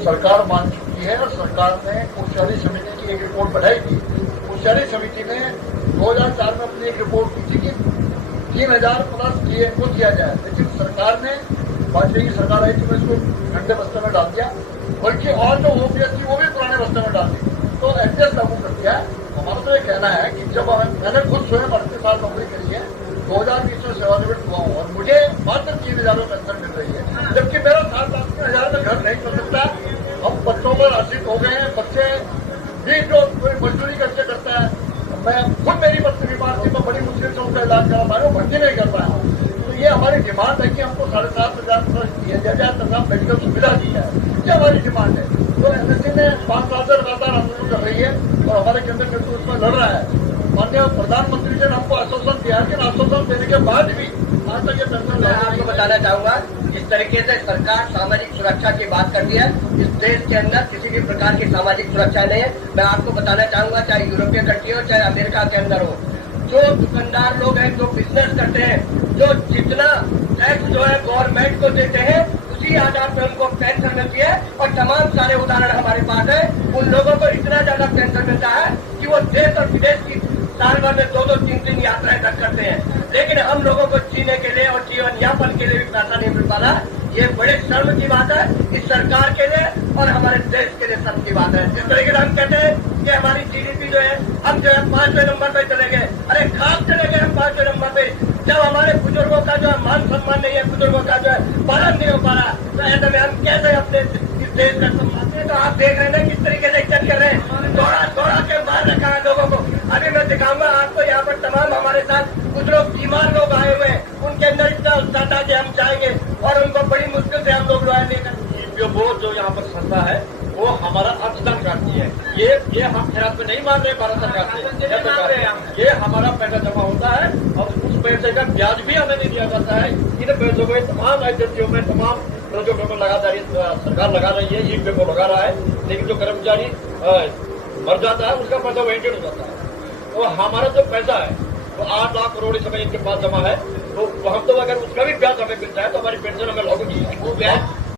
सरकार मान चुकी है और सरकार ने उच्चारी समिति की एक रिपोर्ट बनाई थी। उच्चारी समिति ने 2004 में अपनी एक रिपोर्ट की थी कि 3000 प्लस डीए को दिया जाए, लेकिन सरकार ने, वाजपेयी की सरकार आई थी तो इसको ठंडे बस्ते में डाल दिया, बल्कि और जो ओपीएस थी वो भी पुराने बस्ते में डाल दी, तो एफडीएस लागू कर दिया है। हमारा तो ये कहना है कि जब मैंने खुद स्वयं 38 साल नौकरी करी है, 2020 में सेवानिवृत्त हुआ हूँ और मुझे मात्र 3000 में पेंशन मिल रही है, जबकि मेरा 7,80,000 में घर नहीं चल सकता। हम बच्चों पर आश्रित हो गए हैं, बच्चे भी जो मजदूरी करके करता है। मैं खुद, मेरी बच्ची बीमार थी, मैं बड़ी मुश्किल से उनका इलाज करा पाया, भर्ती नहीं कर पाया। तो ये हमारी डिमांड है कि हमको 7,500 दिया जाए तथा मेडिकल सुविधा दी जाए, ये हमारी डिमांड है। तो एनएससी ने 5 साल से लगातार आंदोलन कर रही है और हमारे केंद्र नेतृत्व उसमें लड़ रहा है। माननीय प्रधानमंत्री जी ने हमको आश्वासन दिया, लेकिन आश्वासन देने के बाद भी आज तक ये पेंशन। मैं आपको बताना चाहूंगा, इस तरीके से सरकार सामाजिक सुरक्षा की बात करती है। इस देश के अंदर किसी भी प्रकार की सामाजिक सुरक्षा नहीं है। मैं आपको बताना चाहूंगा, चाहे यूरोपीय कंट्री हो, चाहे अमेरिका के अंदर हो, जो दुकानदार लोग हैं, जो बिजनेस करते हैं, जो जितना टैक्स जो है गवर्नमेंट को देते हैं, उसी आधार पर उनको पेंशन मिलती है। और तमाम सारे उदाहरण हमारे पास है। उन लोगों को इतना ज्यादा पेंशन मिलता है कि वो देश और विदेश की साल भर में 2-2, 3-3 यात्राएं तक करते हैं। लेकिन हम लोगों को जीने के लिए और जीवन यापन के लिए भी पैसा नहीं मिल पा रहा। ये बड़े शर्म की बात है इस सरकार के लिए और हमारे देश के लिए शर्म की बात है। जिस तरीके से हम कहते हैं कि हमारी जीडीपी जो है, हम जो है 5वें नंबर पे चले गए। अरे खास चले गए हम 5वें नंबर पे, जब हमारे बुजुर्गों का जो है मान सम्मान नहीं है, बुजुर्गों का जो है पालन नहीं हो पा रहा, तो ऐसे में हम कैसे अपने इस देश का सम्मान। तो आप देख रहे हैं किस तरीके से इज्जत कर रहे हैं, दौड़ा के मार रखा है लोगों को। अभी मैं दिखाऊंगा आपको, यहाँ पर तमाम हमारे साथ कुछ लोग बीमार लोग आए हुए हैं, उनके अंदर इतना उत्साह था कि हम जाएंगे और उनको बड़ी मुश्किल से हम लोग जो है लेकर। वो जो यहाँ पर संस्था है वो हमारा अंशदान काटती है। ये हम खैरात में नहीं मान रहे भारत सरकार से, ये हमारा पैसा जमा होता है और उस पैसे का ब्याज भी हमें नहीं दिया जाता है। इन पैसों को तमाम एजेंसियों में, तमाम प्रोजेक्टों में लगा जा रही है, सरकार लगा रही है, ईट पे को लगा रहा है, लेकिन जो कर्मचारी मर जाता है उसका पैसा वेंटेड हो जाता है। तो हमारा जो पैसा है वो 8 लाख करोड़ इस समय इनके पास जमा है, तो हम तो अगर उसका भी ब्याज हमें मिलता है तो हमारी पेंशन हमें लौट गई है।